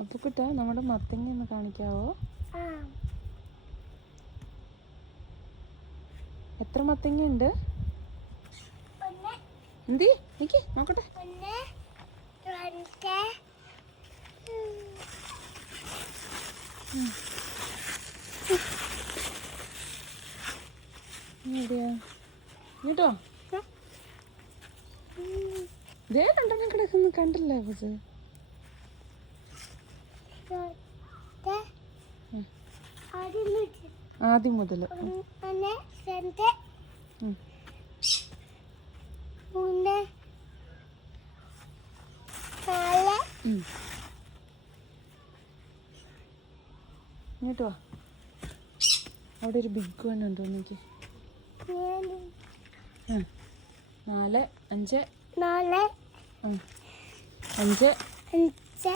അപ്പൊ കുട്ടാ നമ്മുടെ മത്തങ്ങ ഒന്ന് കാണിക്കാവോ? എത്ര മത്തങ്ങ ഉണ്ട്? എന്തി എനിക്ക് നോക്കട്ടെ. കേട്ടോ ഇതേ രണ്ടെണ്ണം കിടക്കുന്നു കണ്ടില്ല ബസ്. ആദ്യം മുതൽ ഇങ്ങോട്ട് വാ. അവിടെ ഒരു ബിഗ് വൺ ഉണ്ടോ നോക്കി. 4 5 5